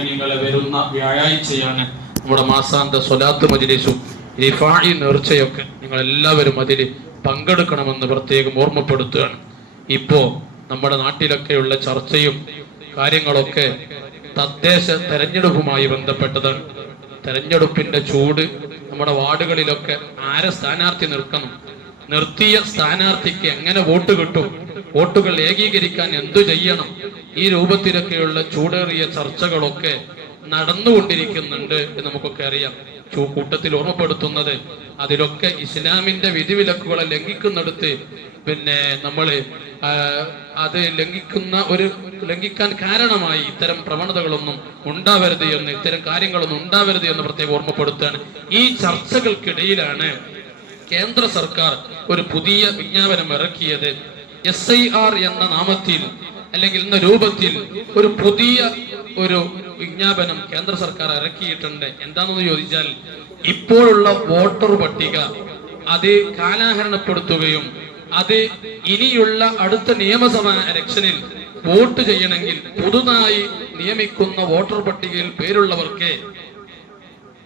മുഅ്മിനീങ്ങളെ വരുന്ന വ്യാഴാഴ്ചയാണ് നമ്മുടെ മാസാന്ത സ്വലാത്ത് മജ്ലിസും റിഫായി നേർച്ചയൊക്കെ നിങ്ങൾ എല്ലാവരും അതിൽ പങ്കെടുക്കണമെന്ന് പ്രത്യേകം ഓർമ്മപ്പെടുത്തുകയാണ്. ഇപ്പോ നമ്മുടെ നാട്ടിലൊക്കെയുള്ള ചർച്ചയും കാര്യങ്ങളൊക്കെ തദ്ദേശ തെരഞ്ഞെടുപ്പുമായി ബന്ധപ്പെട്ടതാണ്. തെരഞ്ഞെടുപ്പിന്റെ ചൂട് നമ്മുടെ വാർഡുകളിലൊക്കെ ആരെ സ്ഥാനാർത്ഥി നിർത്തണം? നിർത്തിയ സ്ഥാനാർത്ഥിക്ക് എങ്ങനെ വോട്ട് കിട്ടും? വോട്ടുകൾ ഏകീകരിക്കാൻ എന്തു ചെയ്യണം? ഈ രൂപത്തിലൊക്കെയുള്ള ചൂടേറിയ ചർച്ചകളൊക്കെ നടന്നുകൊണ്ടിരിക്കുന്നുണ്ട് എന്ന് നമുക്കൊക്കെ അറിയാം. കൂട്ടത്തിൽ ഓർമ്മപ്പെടുത്തുന്നത് അതിലൊക്കെ ഇസ്ലാമിന്റെ വിധിവിലക്കുകളെ ലംഘിക്കുന്നിടത്ത് പിന്നെ നമ്മൾ ആ, അത് ലംഘിക്കുന്ന ഒരു ലംഘിക്കാൻ കാരണമായി ഇത്തരം പ്രവണതകളൊന്നും ഉണ്ടാവരുത് എന്ന് ഇത്തരം കാര്യങ്ങളൊന്നും ഉണ്ടാവരുത് എന്ന് പ്രത്യേകം ഓർമ്മപ്പെടുത്തുകയാണ്. ഈ ചർച്ചകൾക്കിടയിലാണ് കേന്ദ്ര സർക്കാർ ഒരു പുതിയ വിജ്ഞാപനം ഇറക്കിയത് എസ് ഐ ആർ എന്ന നാമത്തിൽ അല്ലെങ്കിൽ എന്ന രൂപത്തിൽ ഒരു പുതിയ ഒരു വിജ്ഞാപനം കേന്ദ്ര സർക്കാർ ഇറക്കിയിട്ടുണ്ട്. എന്താണെന്ന് ചോദിച്ചാൽ ഇപ്പോഴുള്ള വോട്ടർ പട്ടിക അത് കാലാഹരണപ്പെടുത്തുകയും അത് ഇനിയുള്ള അടുത്ത നിയമസഭാ ഇലക്ഷനിൽ വോട്ട് ചെയ്യണമെങ്കിൽ പുതുതായി നിയമിക്കുന്ന വോട്ടർ പട്ടികയിൽ പേരുള്ളവർക്ക്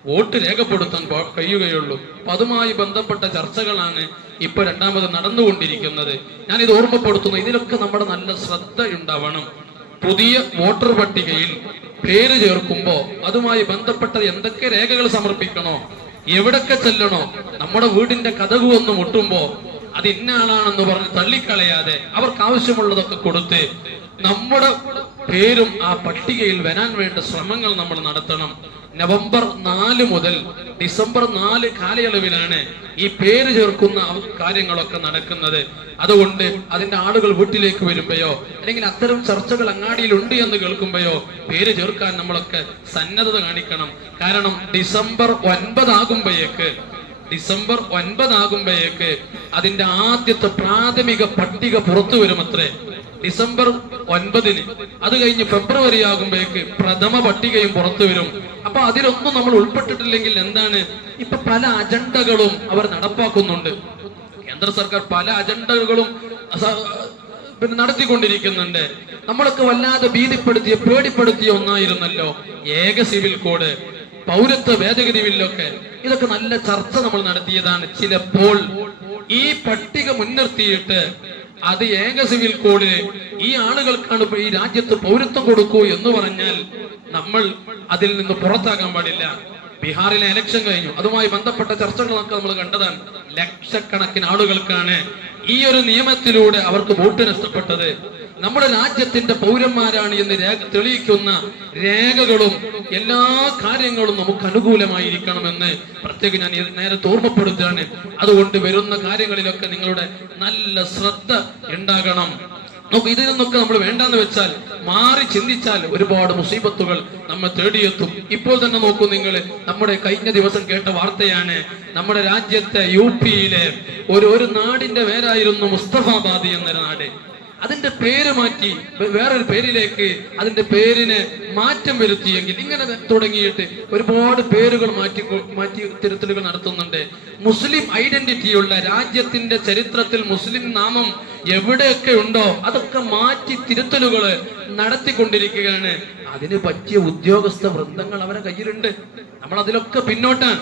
വോട്ട് രേഖപ്പെടുത്താൻ കഴിയുകയുള്ളൂ. അപ്പൊ അതുമായി ബന്ധപ്പെട്ട ചർച്ചകളാണ് ഇപ്പൊ രണ്ടാമത് നടന്നുകൊണ്ടിരിക്കുന്നത്. ഞാൻ ഇത് ഓർമ്മപ്പെടുത്തുന്നു. ഇതിലൊക്കെ നമ്മുടെ നല്ല ശ്രദ്ധ ഉണ്ടാവണം. പുതിയ വോട്ടർ പട്ടികയിൽ പേര് ചേർക്കുമ്പോൾ അതുമായി ബന്ധപ്പെട്ട എന്തൊക്കെ രേഖകൾ സമർപ്പിക്കണോ? എവിടൊക്കെ ചെല്ലണോ? നമ്മുടെ വീടിന്റെ കഥകു ഒന്ന് മുട്ടുമ്പോ അത് ഇന്ന ആളാണെന്ന് പറഞ്ഞ് തള്ളിക്കളയാതെ അവർക്ക് ആവശ്യമുള്ളതൊക്കെ കൊടുത്ത് നമ്മുടെ പേരും ആ പട്ടികയിൽ വരാൻ വേണ്ട ശ്രമങ്ങൾ നമ്മൾ നടത്തണം. നവംബർ നാല് മുതൽ ഡിസംബർ നാല് കാലയളവിലാണ് ഈ പേര് ചേർക്കുന്ന കാര്യങ്ങളൊക്കെ നടക്കുന്നത്. അതുകൊണ്ട് അതിന്റെ ആളുകൾ വീട്ടിലേക്ക് വരുമ്പോയോ അല്ലെങ്കിൽ അത്തരം ചർച്ചകൾ അങ്ങാടിയിൽ ഉണ്ട് എന്ന് കേൾക്കുമ്പോയോ പേര് ചേർക്കാൻ നമ്മളൊക്കെ സന്നദ്ധത കാണിക്കണം. കാരണം ഡിസംബർ ഒൻപതാകുമ്പോഴേക്ക് ഡിസംബർ ഒൻപതാകുമ്പോഴേക്ക് അതിന്റെ ആദ്യത്തെ പ്രാഥമിക പട്ടിക പുറത്തു വരുമത്രേ. ഡിസംബർ ഒൻപതിന്. അത് കഴിഞ്ഞ് ഫെബ്രുവരി ആകുമ്പോഴേക്ക് പ്രഥമ പട്ടികയും പുറത്തു വരും. അപ്പൊ അതിലൊന്നും നമ്മൾ ഉൾപ്പെട്ടിട്ടില്ലെങ്കിൽ എന്താണ്? ഇപ്പൊ പല അജണ്ടകളും അവർ നടപ്പാക്കുന്നുണ്ട്. കേന്ദ്ര സർക്കാർ പല അജണ്ടകളും പിന്നെ നടത്തിക്കൊണ്ടിരിക്കുന്നുണ്ട്. നമ്മളൊക്കെ വല്ലാതെ ഭീതിപ്പെടുത്തിയ പേടിപ്പെടുത്തിയ ഒന്നായിരുന്നല്ലോ ഏക സിവിൽ കോഡ് പൗരത്വ ഭേദഗതി ബില്ലൊക്കെ. ഇതൊക്കെ നല്ല ചർച്ച നമ്മൾ നടത്തിയതാണ് ചിലപ്പോൾ. ഈ പട്ടിക മുൻനിർത്തിയിട്ട് അത് ഏക സിവിൽ കോഡിന് ഈ ആളുകൾക്കാണ് ഈ രാജ്യത്ത് പൗരത്വം കൊടുക്കൂ എന്ന് പറഞ്ഞാൽ നമ്മൾ അതിൽ നിന്ന് പുറത്താകാൻ പാടില്ല. ബീഹാറിലെ ഇലക്ഷൻ കഴിഞ്ഞു. അതുമായി ബന്ധപ്പെട്ട ചർച്ചകളൊക്കെ നമ്മൾ കണ്ടതാണ്. ലക്ഷക്കണക്കിന് ആളുകൾക്കാണ് ഈ ഒരു നിയമത്തിലൂടെ അവർക്ക് വോട്ട് നഷ്ടപ്പെട്ടത്. നമ്മുടെ രാജ്യത്തിന്റെ പൗരന്മാരാണ് എന്ന് രേഖ തെളിയിക്കുന്ന രേഖകളും എല്ലാ കാര്യങ്ങളും നമുക്ക് അനുകൂലമായിരിക്കണമെന്ന് പ്രത്യേകം ഞാൻ നേരത്തെ ഓർമ്മപ്പെടുത്തുകയാണ്. അതുകൊണ്ട് വരുന്ന കാര്യങ്ങളിലൊക്കെ നിങ്ങളുടെ നല്ല ശ്രദ്ധ ഉണ്ടാകണം. നമുക്ക് ഇതിൽ നിന്നൊക്കെ നമ്മൾ വേണ്ടെന്ന് വെച്ചാൽ മാറി ചിന്തിച്ചാൽ ഒരുപാട് മുസീബത്തുകൾ നമ്മെ തേടിയെത്തും. ഇപ്പോൾ തന്നെ നോക്കൂ നിങ്ങൾ നമ്മുടെ കഴിഞ്ഞ ദിവസം കേട്ട വാർത്തയാണ് നമ്മുടെ രാജ്യത്തെ യു പിയിലെ ഒരു ഒരു നാടിന്റെ പേരായിരുന്നു മുസ്തഫാബാദി എന്ന നാട്. അതിന്റെ പേര് മാറ്റി വേറൊരു പേരിലേക്ക് അതിന്റെ പേരിന് മാറ്റം വരുത്തിയെങ്കിൽ ഇങ്ങനെ തുടങ്ങിയിട്ട് ഒരുപാട് പേരുകൾ മാറ്റി മാറ്റി തിരുത്തലുകൾ നടത്തുന്നുണ്ട്. മുസ്ലിം ഐഡന്റിറ്റിയുള്ള രാജ്യത്തിന്റെ ചരിത്രത്തിൽ മുസ്ലിം നാമം എവിടെയൊക്കെ ഉണ്ടോ അതൊക്കെ മാറ്റി തിരുത്തലുകൾ നടത്തിക്കൊണ്ടിരിക്കുകയാണ്. അതിന് പറ്റിയ ഉദ്യോഗസ്ഥ വൃന്ദങ്ങൾ അവരെ കയ്യിലുണ്ട്. നമ്മൾ അതിലൊക്കെ പിന്നോട്ടാണ്.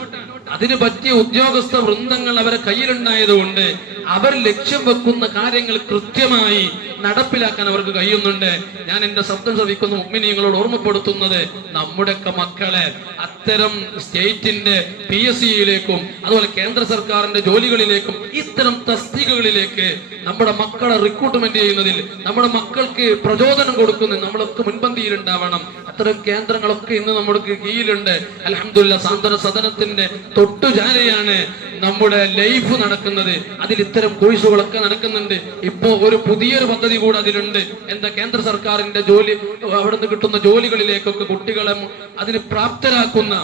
അതിന് പറ്റിയ ഉദ്യോഗസ്ഥ വൃന്ദങ്ങൾ അവരെ കയ്യിലുണ്ടായതുകൊണ്ട് അവർ ലക്ഷ്യം വെക്കുന്ന കാര്യങ്ങൾ കൃത്യമായി നടപ്പിലാക്കാൻ അവർക്ക് കഴിയുന്നുണ്ട്. ഞാൻ എന്റെ ശബ്ദം ശ്രവിക്കുന്ന. ഉമ്മിനിയങ്ങളോട് ഓർമ്മപ്പെടുത്തുന്നത് നമ്മുടെയൊക്കെ മക്കളെ അത്തരം സ്റ്റേറ്റിന്റെ പി എസ് സിയിലേക്കും അതുപോലെ കേന്ദ്ര സർക്കാരിന്റെ ജോലികളിലേക്കും ഇത്തരം തസ്തികകളിലേക്ക് നമ്മുടെ മക്കളെ റിക്രൂട്ട്മെന്റ് ചെയ്യുന്നതിൽ നമ്മുടെ മക്കൾക്ക് പ്രചോദനം കൊടുക്കുന്നതിൽ നമ്മളൊക്കെ മുൻപന്തിയിൽ ഉണ്ടാവണം അത്തരം കേന്ദ്രങ്ങളൊക്കെ ഇന്ന് നമ്മുടെ കീഴിലുണ്ട്. അലഹമുല്ല സാന്ത്വന സദനത്തിന്റെ തൊട്ടുചാരയാണ് നമ്മുടെ ലൈഫ് നടക്കുന്നത് അതിൽ ഇത്തരം കോഴ്സുകളൊക്കെ നടക്കുന്നുണ്ട്. ഇപ്പോ ഒരു പുതിയൊരു പദ്ധതി കൂടെ അതിലുണ്ട്. എന്താ കേന്ദ്ര സർക്കാരിന്റെ ജോലി അവിടെ നിന്ന് കിട്ടുന്ന ജോലികളിലേക്കൊക്കെ കുട്ടികളെ അതിന് പ്രാപ്തരാക്കുന്ന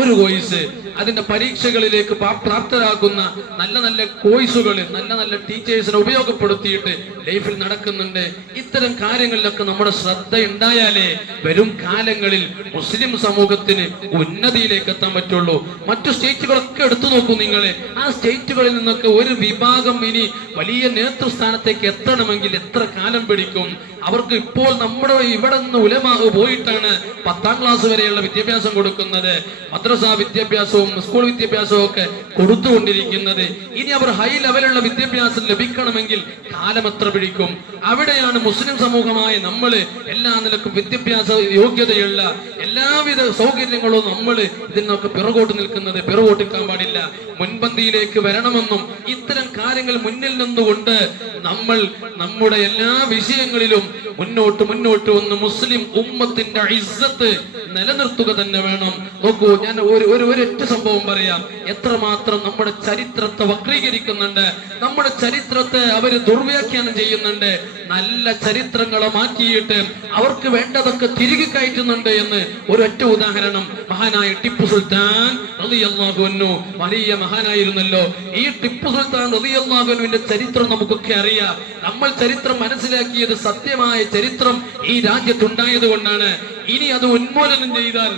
ഒരു കോഴ്സ് അതിന്റെ പരീക്ഷകളിലേക്ക് പ്രാപ്തരാക്കുന്ന നല്ല നല്ല കോഴ്സുകൾ നല്ല നല്ല ടീച്ചേഴ്സിനെ ഉപയോഗപ്പെടുത്തിയിട്ട് ലൈഫിൽ നടക്കുന്നുണ്ട്. ഇത്തരം കാര്യങ്ങളിലൊക്കെ നമ്മുടെ ശ്രദ്ധ ഉണ്ടായാലേ വരും കാലങ്ങളിൽ മുസ്ലിം സമൂഹത്തിന് ഉന്നതിയിലേക്ക് എത്താൻ പറ്റുള്ളൂ. മറ്റു സ്റ്റേറ്റുകളൊക്കെ എടുത്തു നോക്കൂ നിങ്ങളെ ആ സ്റ്റേറ്റുകളിൽ നിന്നൊക്കെ ഒരു വിഭാഗം ഇനി വലിയ നേതൃസ്ഥാനത്തേക്ക് എത്തണമെങ്കിൽ എത്ര കാലം പിടിക്കും? അവർക്ക് ഇപ്പോൾ നമ്മുടെ ഇവിടെ നിന്ന് ഉലമാവ് പോയിട്ടാണ് പത്താം ക്ലാസ് വരെയുള്ള വിദ്യാഭ്യാസം കൊടുക്കുന്നത്. മദ്രസ വിദ്യാഭ്യാസവും സ്കൂൾ വിദ്യാഭ്യാസവും ഒക്കെ കൊടുത്തുകൊണ്ടിരിക്കുന്നത്. ഇനി അവർ ഹൈ ലെവലുള്ള വിദ്യാഭ്യാസം ലഭിക്കണമെങ്കിൽ കാലം എത്ര പിടിക്കും? അവിടെയാണ് മുസ്ലിം സമൂഹമായ നമ്മൾ എല്ലാ നിലക്കും വിദ്യാഭ്യാസ യോഗ്യതയുള്ള എല്ലാവിധ സൗകര്യങ്ങളും നമ്മൾ ഇതിനൊക്കെ പിറകോട്ട് നിൽക്കുന്നത്. പിറകോട്ടിക്കാൻ പാടില്ല. മുൻപന്തിയിലേക്ക് വരണമെന്നും ഇത്തരം കാര്യങ്ങൾ മുന്നിൽ നിന്നുകൊണ്ട് നമ്മൾ നമ്മുടെ എല്ലാ വിഷയങ്ങളിലും മുന്നോട്ട് മുന്നോട്ട് വന്ന് മുസ്ലിം ഉമ്മത്തിന്റെ ഇസ്സത്ത് നിലനിർത്തുക തന്നെ വേണം. നോക്കൂ ഞാൻ ഒരു ഒരു ഒരൊറ്റ സംഭവം പറയാം. എത്രമാത്രം നമ്മുടെ ചരിത്രത്തെ വക്രീകരിക്കുന്നുണ്ട് നമ്മുടെ ചരിത്രത്തെ അവർ ദുർവ്യാഖ്യാനം ചെയ്യുന്നുണ്ട് നല്ല ചരിത്രങ്ങളെ മാറ്റിയിട്ട് അവർക്ക് വേണ്ടതൊക്കെ തിരികെ കയറ്റുന്നുണ്ട് എന്ന് ഒരൊറ്റ ഉദാഹരണം മഹാനായ ടിപ്പു സുൽത്താൻ റളിയല്ലാഹു അൻഹു വലിയ മഹാനായിരുന്നല്ലോ. ഈ ടിപ്പു സുൽത്താൻ റളിയല്ലാഹു അൻഹുവിന്റെ ചരിത്രം നമുക്കൊക്കെ അറിയാം. നമ്മൾ ചരിത്രം മനസ്സിലാക്കിയത് സത്യമായ ചരിത്രം ഈ രാജ്യത്തുണ്ടായത് കൊണ്ടാണ്. ഇനി അത് ഉന്മൂലനം ചെയ്താൽ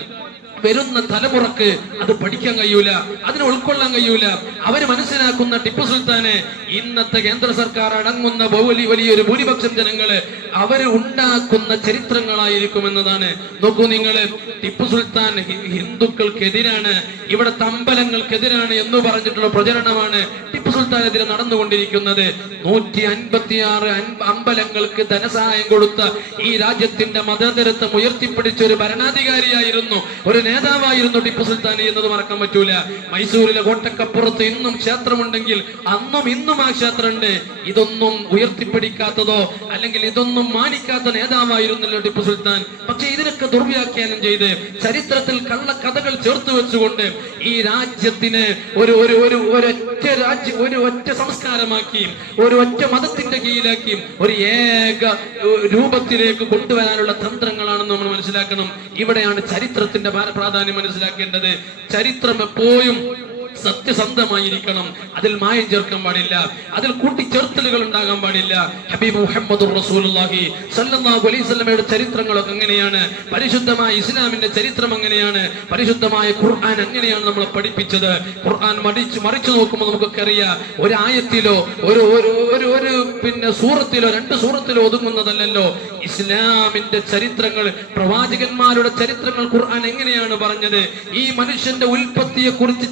വരുന്ന തലമുറയ്ക്ക് അത് പഠിക്കാൻ കഴിയൂല അതിനെ ഉൾക്കൊള്ളാൻ കഴിയൂല. അവർ മനസ്സിലാക്കുന്ന ടിപ്പു സുൽത്താന് ഇന്നത്തെ കേന്ദ്ര സർക്കാർ അടങ്ങുന്ന വലിയ വലിയൊരു ഭൂരിപക്ഷം ജനങ്ങൾ അവർ ഉണ്ടാക്കുന്ന ചരിത്രങ്ങളായിരിക്കും എന്നതാണ്. നോക്കൂ നിങ്ങൾ ടിപ്പു സുൽത്താൻ ഹിന്ദുക്കൾക്കെതിരാണ് ഇവിടെ തമ്പലങ്ങൾക്കെതിരാണ് എന്ന് പറഞ്ഞിട്ടുള്ള പ്രചരണമാണ് ടിപ്പു സുൽത്താനെതിരെ നടന്നുകൊണ്ടിരിക്കുന്നത്. നൂറ്റി അൻപത്തിയാറ് അമ്പലങ്ങൾക്ക് ധനസഹായം കൊടുത്ത ഈ രാജ്യത്തിന്റെ മതേതരത്വം ഉയർത്തിപ്പിടിച്ച ഒരു ഭരണാധികാരിയായിരുന്നു ഒരു നേതാവായിരുന്നു ടിപ്പു സുൽത്താൻ എന്നത് മറക്കാൻ പറ്റൂല. മൈസൂരിലെ കോട്ടക്കപ്പുറത്ത് ഇന്നും ക്ഷേത്രമുണ്ടെങ്കിൽ അന്നും ഇന്നും ആ ക്ഷേത്രമുണ്ട്. ഇതൊന്നും ഉയർത്തിപ്പിടിക്കാത്തതോ അല്ലെങ്കിൽ ഇതൊന്നും മാനിക്കാത്ത നേതാവായിരുന്നല്ലോ ടിപ്പു സുൽത്താൻ. പക്ഷെ ഇതിനൊക്കെ ദുർവ്യാഖ്യാനം ചെയ്ത് ചരിത്രത്തിൽ കള്ള കഥകൾ ചേർത്ത് വെച്ചുകൊണ്ട് ഈ രാജ്യത്തിന് ഒരു ഒരു ഒരു ഒരൊറ്റ രാജ്യം ഒരു ഒറ്റ സംസ്കാരമാക്കിയും ഒരു ഒറ്റ മതത്തിന്റെ കീഴിലാക്കിയും ഒരു ഏക രൂപത്തിലേക്ക് കൊണ്ടുവരാനുള്ള തന്ത്രങ്ങളാണെന്ന് നമ്മൾ മനസ്സിലാക്കണം. ഇവിടെയാണ് ചരിത്രത്തിന്റെ പ്രാധാന്യം മനസ്സിലാക്കേണ്ടത് ചരിത്രം എപ്പോഴും സത്യസന്ധമായിരിക്കണം. അതിൽ മായം ചേർക്കാൻ പാടില്ല. അതിൽ കൂട്ടിച്ചേർത്തലുകൾ ഉണ്ടാകാൻ പാടില്ല. ഹബീബ് മുഹമ്മദ് വസല്ലമയുടെ ചരിത്രങ്ങളൊക്കെ എങ്ങനെയാണ്? പരിശുദ്ധമായ ഇസ്ലാമിന്റെ ചരിത്രം എങ്ങനെയാണ്? പരിശുദ്ധമായ ഖുർആൻ എങ്ങനെയാണ് നമ്മളെ പഠിപ്പിച്ചത്? ഖുർആൻ മടിച്ച് മറിച്ചു നോക്കുമ്പോൾ നമുക്കൊക്കെ അറിയാം ഒരു ആയത്തിലോ ഒരു ഒരു ഒരു ഒരു പിന്നെ സൂറത്തിലോ രണ്ട് സൂറത്തിലോ ഒതുങ്ങുന്നതല്ലല്ലോ. ഇസ്ലാമിന്റെ ചരിത്രങ്ങൾ പ്രവാചകന്മാരുടെ ചരിത്രങ്ങൾ ഖുർആൻ എങ്ങനെയാണ് പറഞ്ഞത്? ഈ മനുഷ്യന്റെ ഉൽപ്പത്തിയെ കുറിച്ച്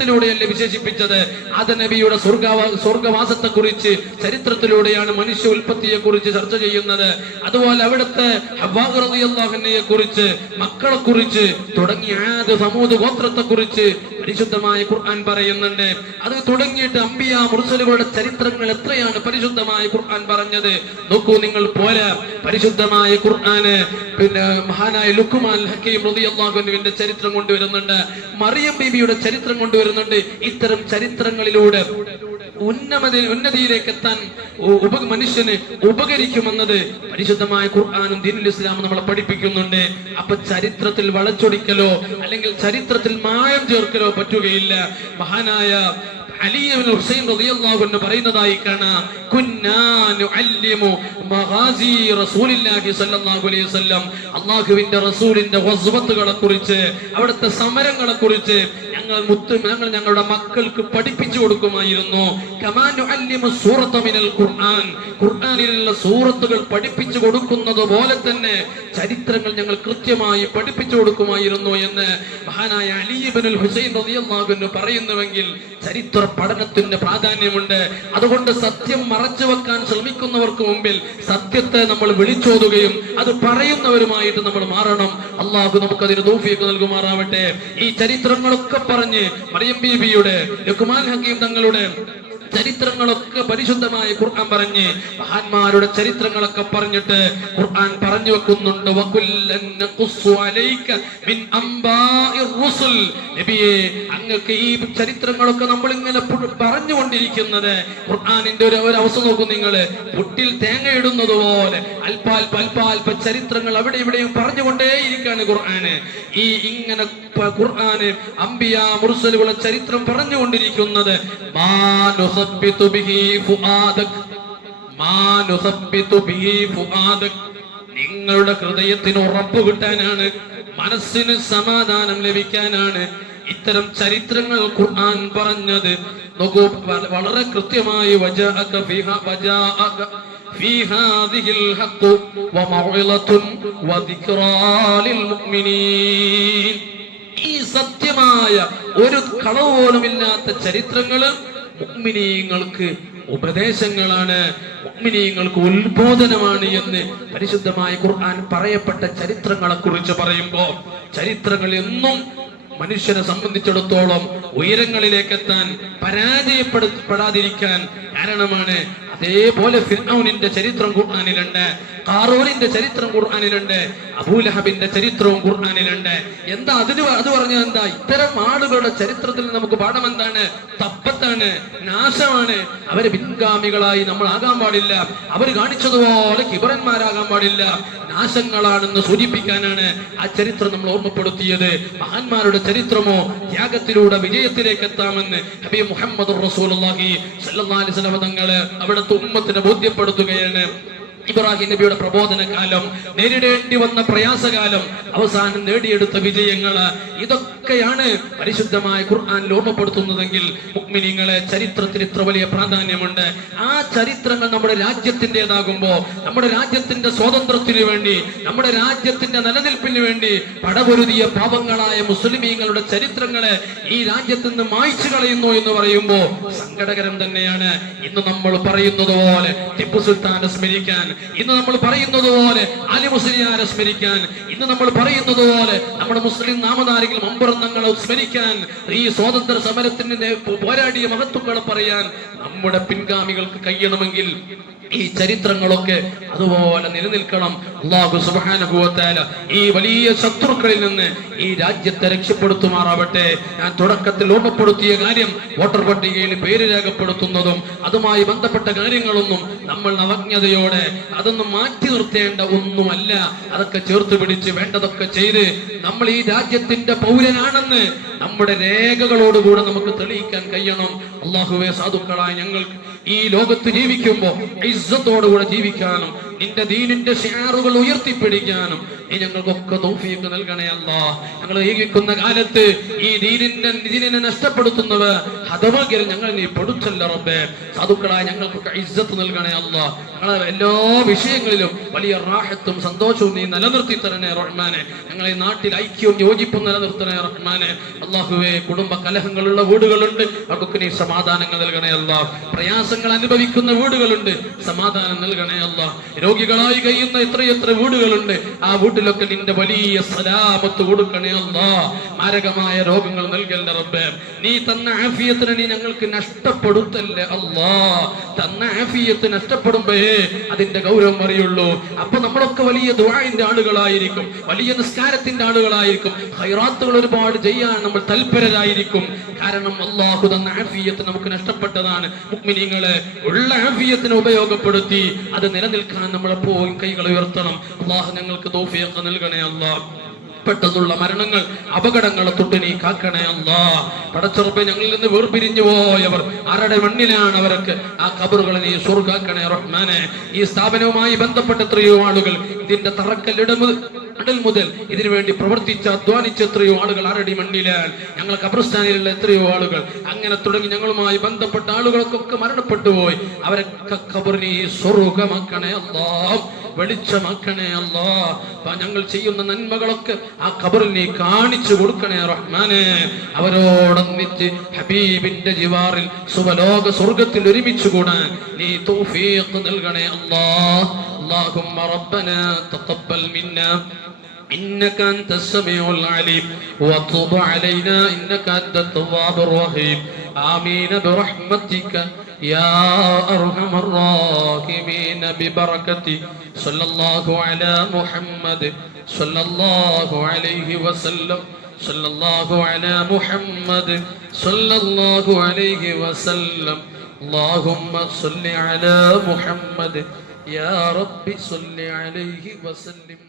ചരിത്രത്തിലൂടെയല്ലേ വിശേഷിപ്പിച്ചത്? അത് നബിയുടെ സ്വർഗവാ സ്വർഗവാസത്തെ കുറിച്ച് ചരിത്രത്തിലൂടെയാണ് മനുഷ്യ ഉൽപ്പത്തിയെ കുറിച്ച് ചർച്ച ചെയ്യുന്നത്. അതുപോലെ അവിടുത്തെ ഹവാഹുറിയെ കുറിച്ച് മക്കളെ കുറിച്ച് തുടങ്ങിയ സമൂഹ ഗോത്രത്തെ കുറിച്ച് പരിശുദ്ധമായ ഖുർആൻ പറയുന്നുണ്ട്. അത് തുടങ്ങിയിട്ട് അമ്പിയ മുർസലുകളുടെ ചരിത്രങ്ങൾ എത്രയാണ് പരിശുദ്ധമായ ഖുർആൻ പറഞ്ഞത്? നോക്കൂ നിങ്ങൾ പോലെ പരിശുദ്ധമായ ഖുർആന് പിന്നെ മഹാനായ ലുക്കുമാൻ ഹക്കീം റളിയല്ലാഹുവിന്റെ ചരിത്രം കൊണ്ടുവരുന്നുണ്ട്. മറിയം ബീബിയുടെ ചരിത്രം കൊണ്ടുവരുന്നുണ്ട്. ഇത്തരം ചരിത്രങ്ങളിലൂടെ ഉന്നമതി ഉന്നതിയിലേക്ക് എത്താൻ ഉപ മനുഷ്യന് ഉപകരിക്കുമെന്നത് പരിശുദ്ധമായ ഖുർആാനും ദീനുൽ ഇസ്ലാമും നമ്മളെ പഠിപ്പിക്കുന്നുണ്ട്. അപ്പൊ ചരിത്രത്തിൽ വളച്ചൊടിക്കലോ അല്ലെങ്കിൽ ചരിത്രത്തിൽ മായം ചേർക്കലോ പറ്റുകയില്ല. മഹാനായ ഹുസൈൻ റളിയല്ലാഹു അൻഹു പറയുന്നതായി കാണാം. കുന്നാ നുഅല്ലിമു മഗാസി അലൈഹി വസല്ലം. കുറിച്ച് അവിടുത്തെ സമരങ്ങളെ കുറിച്ച് ഞങ്ങൾ മുത്ത് ഞങ്ങൾ ഞങ്ങളുടെ മക്കൾക്ക് പഠിപ്പിച്ചു കൊടുക്കുമായിരുന്നു. കമാനു അല്ലിമു മിനൽ ഖുർആൻ. സൂറത്തുകൾ പഠിപ്പിച്ചു കൊടുക്കുന്നത് പോലെ തന്നെ ചരിത്രങ്ങൾ ഞങ്ങൾ കൃത്യമായി പഠിപ്പിച്ചു കൊടുക്കുമായിരുന്നു എന്ന് മഹാനായ അലി ഇബ്നുൽ ഹുസൈൻ റളിയല്ലാഹു അൻഹു പറയുന്നുവെങ്കിൽ ചരിത്ര പഠനത്തിന് പ്രാധാന്യമുണ്ട്. അതുകൊണ്ട് സത്യം മറച്ചു വെക്കാൻ ശ്രമിക്കുന്നവർക്ക് മുമ്പിൽ സത്യത്തെ നമ്മൾ വിളിച്ചോതുകയും അത് പറയുന്നവരുമായിട്ട് നമ്മൾ മാറണം. അള്ളാഹു നമുക്ക് അതിന് തൗഫീഖ് നൽകുമാറാവട്ടെ. ഈ ചരിത്രങ്ങളൊക്കെ പറഞ്ഞ് മറിയം ബീബിയുടെ ലുക്മാൻ ഹക്കീം തങ്ങളുടെ ചരിത്രങ്ങളൊക്കെ പരിശുദ്ധമായി ഖുർആൻ പറഞ്ഞ് മഹാന്മാരുടെ ചരിത്രങ്ങളൊക്കെ പറഞ്ഞിട്ട് ഖുർആൻ പറഞ്ഞു വെക്കുന്നുണ്ട്. നബിയേ അങ്ങക്ക് ഈ ചരിത്രങ്ങളൊക്കെ നമ്മൾ ഇങ്ങനെ പറഞ്ഞുകൊണ്ടിരിക്കുന്നത് ഖുർആാനിന്റെ ഒരു അവസ്ഥ നോക്കും നിങ്ങൾ. പുട്ടിൽ തേങ്ങ ഇടുന്നത് പോലെ അല്പാൽപ അല്പാൽപ ചരിത്രങ്ങൾ അവിടെ ഇവിടെയും പറഞ്ഞുകൊണ്ടേയിരിക്കുകയാണ് ഖുർആന്. ഈ ഇങ്ങനെ ഖുർആന് അംബിയ മുർസലുകളെ ചരിത്രം പറഞ്ഞുകൊണ്ടിരിക്കുന്നത് മാ നുസബ്ബിതു ബിഹി ഫുആദക് മാ നുസബ്ബിതു ബിഹി ഫുആദക് നിങ്ങളുടെ ഹൃദയത്തിന് ഉറപ്പ് കിട്ടാനാണ് മനസ്സിന് സമാധാനം ലഭിക്കാനാണ് ഇത്തരം ചരിത്രങ്ങൾ ഖുർആൻ പറഞ്ഞത് നോക്കൂ വ- വളരെ കൃത്യമായി വജാഅക ഫിഹ വജാഅക في هذه الحق وموعظة وذكرى للمؤمنين ഈ സത്യമായ ഒരു കളവ് പോലുമില്ലാത്ത ചരിത്രങ്ങള് മുഅ്മിനീങ്ങൾക്ക് ഉപദേശങ്ങളാണ്. മുഅ്മിനീങ്ങൾക്ക് ഉത്ബോധനമാണ് എന്ന് പരിശുദ്ധമായ ഖുർആൻ പറയപ്പെട്ട ചരിത്രങ്ങളെ കുറിച്ച് പറയുമ്പോൾ ചരിത്രങ്ങൾ എന്നും മനുഷ്യനെ സംബന്ധിച്ചിടത്തോളം ഉയരങ്ങളിലേക്ക് എത്താൻ പരാജയപ്പെടാതിരിക്കാൻ കാരണമാണ് അതേപോലെ ഫിർഔനിന്റെ ചരിത്രം ഖുർആനിലുണ്ട് കാറൂരിന്റെ ചരിത്രം ഖുർആനിലുണ്ട് അബൂലഹബിന്റെ ചരിത്രവും ഖുർആനിലുണ്ട്. എന്താ അതിന് അത് പറഞ്ഞത് എന്താ? ഇത്തരം ആളുകളുടെ ചരിത്രത്തിൽ നമുക്ക് പാഠം എന്താണ്? തപ്പത്താണ് നാശമാണ്. അവർ പിൻഗാമികളായി നമ്മൾ ആകാൻ പാടില്ല. അവർ കാണിച്ചതുപോലെ കിബറന്മാരാകാൻ പാടില്ല. നാശങ്ങളാണെന്ന് സൂചിപ്പിക്കാനാണ് ആ ചരിത്രം നമ്മൾ ഓർമ്മപ്പെടുത്തിയത്. മഹാന്മാരുടെ ചരിത്രമോ ത്യാഗത്തിലൂടെ വിജയത്തിലേക്ക് എത്താമെന്ന് ഹബീബ് മുഹമ്മദ് വസല്ലം തങ്ങൾ അവിടുത്തെ ഉമ്മത്തിനെ ബോധ്യപ്പെടുത്തുകയാണ്. ഇബ്രാഹിം നബിയുടെ പ്രബോധന കാലം നേരിടേണ്ടി വന്ന പ്രയാസകാലം അവസാനം നേടിയെടുത്ത വിജയങ്ങൾ ഇതൊക്കെയാണ് പരിശുദ്ധമായ ഖുർആൻ ഓർമ്മപ്പെടുത്തുന്നതെങ്കിൽ മുക്മിനിങ്ങളെ ചരിത്രത്തിന് ഇത്ര വലിയ പ്രാധാന്യമുണ്ട്. ആ ചരിത്രങ്ങൾ നമ്മുടെ രാജ്യത്തിന്റെതാകുമ്പോൾ നമ്മുടെ രാജ്യത്തിന്റെ സ്വാതന്ത്ര്യത്തിന് വേണ്ടി നമ്മുടെ രാജ്യത്തിന്റെ നിലനിൽപ്പിന് വേണ്ടി പടപൊരുതിയ പാപങ്ങളായ മുസ്ലിമീങ്ങളുടെ ചരിത്രങ്ങളെ ഈ രാജ്യത്ത് നിന്ന് മായ്ച്ചു കളയുന്നു എന്ന് പറയുമ്പോൾ സങ്കടകരം തന്നെയാണ്. ഇന്ന് നമ്മൾ പറയുന്നത് പോലെ ടിപ്പു സുൽത്താനെ സ്മരിക്കാൻ ഇന്ന് നമ്മൾ പറയുന്നത് പോലെ അലി മുസ്ലിയാരെ സ്മരിക്കാൻ ഇന്ന് നമ്മൾ പറയുന്നത് പോലെ നമ്മുടെ മുസ്ലിം നാമധാരികൾ മമ്പറന്നങ്ങളെ സ്മരിക്കാൻ ഈ സ്വാതന്ത്ര്യ സമരത്തിന് പോരാടിയ മഹത്വങ്ങളെ പറയാൻ നമ്മുടെ പിൻഗാമികൾക്ക് കഴിയണമെങ്കിൽ ഈ ചരിത്രങ്ങളൊക്കെ അതുപോലെ നിലനിൽക്കണം. അള്ളാഹു സുബാനുഭവത്താല ഈ വലിയ ശത്രുക്കളിൽ നിന്ന് ഈ രാജ്യത്തെ രക്ഷപ്പെടുത്തുമാറാവട്ടെ. ഞാൻ തുടക്കത്തിൽ ഓർമ്മപ്പെടുത്തിയ കാര്യം വോട്ടർ പട്ടികയിൽ പേര് രേഖപ്പെടുത്തുന്നതും അതുമായി ബന്ധപ്പെട്ട കാര്യങ്ങളൊന്നും നമ്മൾ നവജ്ഞതയോടെ അതൊന്നും മാറ്റി നിർത്തേണ്ട ഒന്നുമല്ല. അതൊക്കെ ചേർത്ത് പിടിച്ച് വേണ്ടതൊക്കെ ചെയ്ത് നമ്മൾ ഈ രാജ്യത്തിന്റെ പൗരനാണെന്ന് നമ്മുടെ രേഖകളോടുകൂടെ നമുക്ക് തെളിയിക്കാൻ കഴിയണം. അള്ളാഹുവെ സാധുക്കളായ ഞങ്ങൾക്ക് ഈ ലോകത്ത് ജീവിക്കുമ്പോൾ ഇസ്സത്തോടുകൂടെ ജീവിക്കാനും നിന്റെ ദീനിന്റെ ഷെയറുകൾ ഉയർത്തിപ്പിടിക്കാനും നീ ഞങ്ങൾക്കൊക്കെ തൗഫീഖ് നൽകണേ അല്ല. ഞങ്ങൾ ഏകിക്കുന്ന കാലത്ത് ഈ ദീനിന്റെ ദീനിനെ നഷ്ടപ്പെടുത്തുന്നവർ ഹതഭാഗ്യർ ഞങ്ങൾ നീ പെടുത്തല്ല റബ്ബേ. സാധുക്കളായ ഞങ്ങൾക്കൊക്കെ ഇജ്ജത്ത് നൽകണേ അല്ല. ഞങ്ങളെ എല്ലാ വിഷയങ്ങളിലും വലിയ റാഹത്തും സന്തോഷവും നീ നിലനിർത്തി തരണേ റഹ്മാനെ. ഞങ്ങളെ നാട്ടിൽ ഐക്യവും യോജിപ്പും നിലനിർത്തണേ റഹ്മാനെ. അള്ളാഹുവെ കുടുംബ കലഹങ്ങളുള്ള വീടുകളുണ്ട്. അവർക്കൊക്കെ നീ സമാധാനങ്ങൾ നൽകണേ അല്ല. പ്രയാസങ്ങൾ അനുഭവിക്കുന്ന വീടുകളുണ്ട്. സമാധാനം നൽകണേ അല്ല. രോഗികളായി കഴിയുന്ന എത്രയെത്ര വീടുകളുണ്ട്. ആ വീട്ടിലൊക്കെ നിന്റെ വലിയ സലാമത്ത് കൊടുക്കണേ അല്ലാ. മാരകമായ രോഗങ്ങൾ നൽകല്ല റബ്ബേ. നീ തന്ന ആഫിയത്തിനെ നീ ഞങ്ങൾക്ക് നഷ്ടപ്പെടുത്തല്ലേ അല്ലാ. തന്ന ആഫിയത്ത് നഷ്ടപ്പെടുമ്പോഴേ അതിന്റെ ഗൗരവം അറിയുള്ളൂ. അപ്പൊ നമ്മളൊക്കെ വലിയ ദുആയിന്റെ ആളുകളായിരിക്കും. വലിയ നിസ്കാരത്തിന്റെ ആളുകളായിരിക്കും. ഹൈറാത്തുകൾ ഒരുപാട് ചെയ്യാൻ നമ്മൾ തൽപരരായിരിക്കും. കാരണം അള്ളാഹു തന്ന ആഫിയത്ത് നമുക്ക് നഷ്ടപ്പെട്ടതാണ്. മുക്മിനിങ്ങളെ ഉള്ള ആഫിയത്തിനെ ഉപയോഗപ്പെടുത്തി അത് നിലനിൽക്കാൻ നമ്മളെപ്പോഴും കൈകൾ ഉയർത്തണം. അള്ളാഹു ഞങ്ങൾക്ക് തോഫിയൊക്കെ നൽകണേ അല്ല. പെട്ടെന്നുള്ള മരണങ്ങൾ അപകടങ്ങളെ തൊട്ട് നീ കാക്കണേ അല്ലാ. പടച്ചുറപ്പ് ഞങ്ങളിൽ നിന്ന് വേർപിരിഞ്ഞു പോയവർ ആരുടെ മണ്ണിലാണ് അവർക്ക് ആ കബറുകളെ നീ സ്വർഗാക്കണേ റഹ്മാനെ. ഈ സ്ഥാപനവുമായി ബന്ധപ്പെട്ട എത്രയോ ആളുകൾ ഇതിന്റെ തറക്കല്ലിടമു അടൽ മുതൽ ഇതിനു വേണ്ടി പ്രവർത്തിച്ച അധ്വാനിച്ച എത്രയോ ആളുകൾ ആരടി മണ്ണിലാണ് ഞങ്ങൾ കബ്രസ്ഥാനിലുള്ള എത്രയോ ആളുകൾ അങ്ങനെ തുടങ്ങി ഞങ്ങളുമായി ബന്ധപ്പെട്ട ആളുകൾക്കൊക്കെ മരണപ്പെട്ടു പോയി അവരെ കബറിനെ സ്വർഗമാക്കണേ അല്ലാ വെളിച്ചമാക്കണേ അല്ലാ അപ്പൊ ഞങ്ങൾ ചെയ്യുന്ന നന്മകളൊക്കെ ആ ഖബറിൽ നീ കാണിച്ചു കൊടുക്കണേ റഹ്മാനെ അവരോടൊന്നിച്ച് ഹബീബിന്റെ ജിവാറിൽ സുവലോക സ്വർഗത്തിൽ ഒരുമിച്ച് കൂടാൻ നീ തൗഫീഖ് നൽകണേ അല്ലാ اللهم ربنا تقبل منا إنك أنت السميع العليم وتب علينا إنك أنت التواب الرحيم آمين برحمتك يا أرحم الراحمين ببركة صلى الله على محمد صلى الله عليه وسلم صلى الله على محمد صلى الله عليه وسلم اللهم صل على محمد يا رب صل عليه وسلم